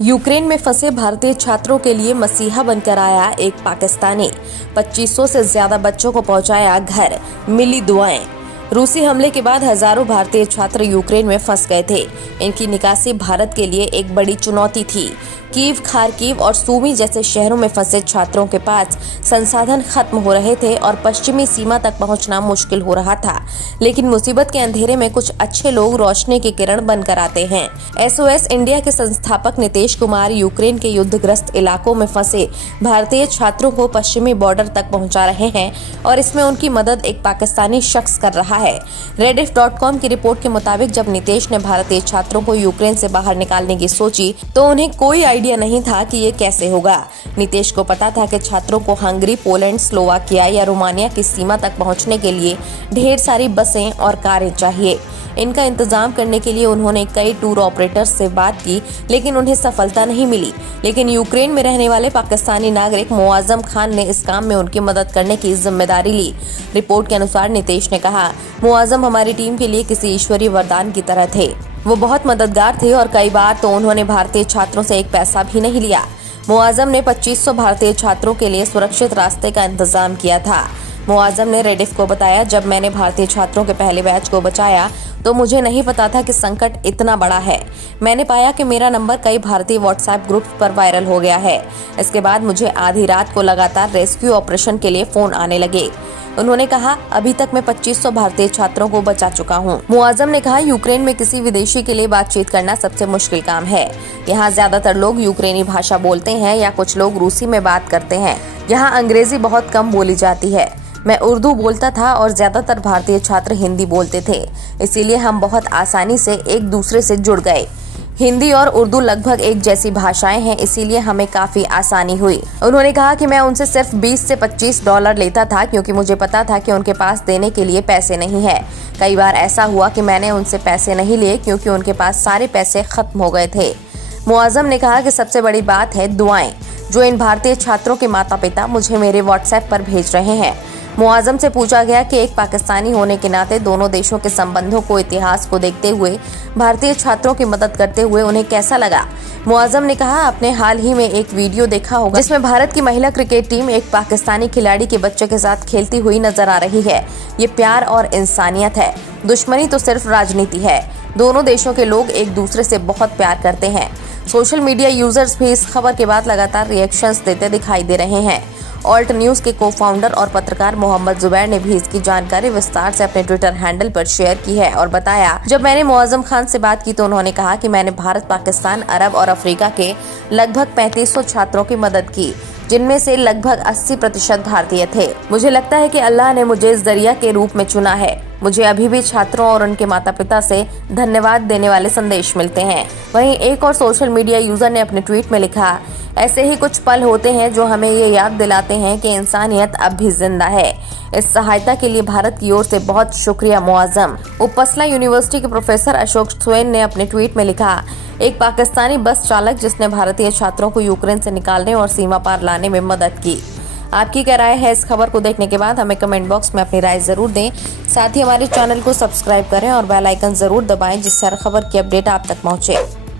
Ukraine में फंसे भारतीय छात्रों के लिए मसीहा बनकर आया एक पाकिस्तानी। 2500 से ज्यादा बच्चों को पहुंचाया घर, मिली दुआएं। रूसी हमले के बाद हजारों भारतीय छात्र यूक्रेन में फंस गए थे। इनकी निकासी भारत के लिए एक बड़ी चुनौती थी। कीव, खारकीव और सूमी जैसे शहरों में फंसे छात्रों के पास संसाधन खत्म हो रहे थे और पश्चिमी सीमा तक पहुंचना मुश्किल हो रहा था। लेकिन मुसीबत के अंधेरे में कुछ अच्छे लोग रोशनी की किरण बनकर आते हैं। SOS इंडिया के संस्थापक नीतीश कुमार यूक्रेन के युद्धग्रस्त इलाकों में फंसे भारतीय छात्रों को पश्चिमी बॉर्डर तक पहुंचा रहे हैं और इसमें उनकी मदद एक पाकिस्तानी शख्स कर रहा है। Rediff.com की रिपोर्ट के मुताबिक जब नीतीश ने भारतीय छात्रों को यूक्रेन से बाहर निकालने की सोची तो उन्हें कोई आइडिया नहीं था कि ये कैसे होगा। नीतीश को पता था कि छात्रों को हंगरी, पोलैंड, स्लोवाकिया या रोमानिया की सीमा तक पहुंचने के लिए ढेर सारी बसें और कारें चाहिए। इनका इंतजाम करने के लिए उन्होंने कई टूर ऑपरेटर्स से बात की, लेकिन उन्हें सफलता नहीं मिली। लेकिन यूक्रेन में रहने वाले पाकिस्तानी नागरिक मुआजम खान ने इस काम में उनकी मदद करने की जिम्मेदारी ली। रिपोर्ट के अनुसार नीतीश ने कहा, मुआजम हमारी टीम के लिए किसी ईश्वरीय वरदान की तरह थे। वो बहुत मददगार थे और कई बार तो उन्होंने भारतीय छात्रों से एक पैसा भी नहीं लिया। मुआजम ने 2500 भारतीय छात्रों के लिए सुरक्षित रास्ते का इंतजाम किया था। मुआजम ने रेडिफ को बताया, जब मैंने भारतीय छात्रों के पहले बैच को बचाया तो मुझे नहीं पता था कि संकट इतना बड़ा है। मैंने पाया कि मेरा नंबर कई भारतीय व्हाट्सएप ग्रुप्स पर वायरल हो गया है। इसके बाद मुझे आधी रात को लगातार रेस्क्यू ऑपरेशन के लिए फोन आने लगे। उन्होंने कहा, अभी तक मैं 2500 भारतीय छात्रों को बचा चुका हूँ। मुआजम ने कहा, यूक्रेन में किसी विदेशी के लिए बातचीत करना सबसे मुश्किल काम है। यहाँ ज्यादातर लोग यूक्रेनी भाषा बोलते हैं या कुछ लोग रूसी में बात करते हैं। यहाँ अंग्रेजी बहुत कम बोली जाती है। मैं उर्दू बोलता था और ज्यादातर भारतीय छात्र हिंदी बोलते थे, इसीलिए हम बहुत आसानी से एक दूसरे से जुड़ गए। हिंदी और उर्दू लगभग एक जैसी भाषाएं हैं, इसीलिए हमें काफी आसानी हुई। उन्होंने कहा कि मैं उनसे सिर्फ 20 से $25 लेता था क्योंकि मुझे पता था कि उनके पास देने के लिए पैसे नहीं है। कई बार ऐसा हुआ कि मैंने उनसे पैसे नहीं लिए क्योंकि उनके पास सारे पैसे खत्म हो गए थे। मुआजम ने कहा कि सबसे बड़ी बात है दुआएं, जो इन भारतीय छात्रों के माता पिता मुझे मेरे व्हाट्सएप पर भेज रहे हैं। मुआजम से पूछा गया कि एक पाकिस्तानी होने के नाते दोनों देशों के संबंधों को, इतिहास को देखते हुए भारतीय छात्रों की मदद करते हुए उन्हें कैसा लगा। मुआजम ने कहा, आपने हाल ही में एक वीडियो देखा होगा जिसमें भारत की महिला क्रिकेट टीम एक पाकिस्तानी खिलाड़ी के बच्चे के साथ खेलती हुई नजर आ रही है। ये प्यार और इंसानियत है। दुश्मनी तो सिर्फ राजनीति है। दोनों देशों के लोग एक दूसरे से बहुत प्यार करते हैं। सोशल मीडिया यूजर्स भी इस खबर के बाद लगातार रिएक्शंस देते दिखाई दे रहे हैं। ऑल्ट न्यूज के को-फाउंडर और पत्रकार मोहम्मद जुबैर ने भी इसकी जानकारी विस्तार से अपने ट्विटर हैंडल पर शेयर की है और बताया, जब मैंने मुआजम खान से बात की तो उन्होंने कहा कि मैंने भारत, पाकिस्तान, अरब और अफ्रीका के लगभग 3500 छात्रों की मदद की, जिनमें से लगभग 80% भारतीय थे। मुझे लगता है कि अल्लाह ने मुझे इस जरिया के रूप में चुना है। मुझे अभी भी छात्रों और उनके माता पिता से धन्यवाद देने वाले संदेश मिलते हैं। वहीं एक और सोशल मीडिया यूजर ने अपने ट्वीट में लिखा, ऐसे ही कुछ पल होते हैं जो हमें ये याद दिलाते हैं कि इंसानियत अब भी जिंदा है। इस सहायता के लिए भारत की ओर से बहुत शुक्रिया मुआजम। उपसला यूनिवर्सिटी के प्रोफेसर अशोक स्वेन ने अपने ट्वीट में लिखा, एक पाकिस्तानी बस चालक जिसने भारतीय छात्रों को यूक्रेन से निकालने और सीमा पार लाने में मदद की। आपकी क्या राय है इस खबर को देखने के बाद? हमें कमेंट बॉक्स में अपनी राय जरूर दें। साथ ही हमारे चैनल को सब्सक्राइब करें और बेल आइकन जरूर दबाएं, जिससे हर खबर की अपडेट आप तक पहुंचे।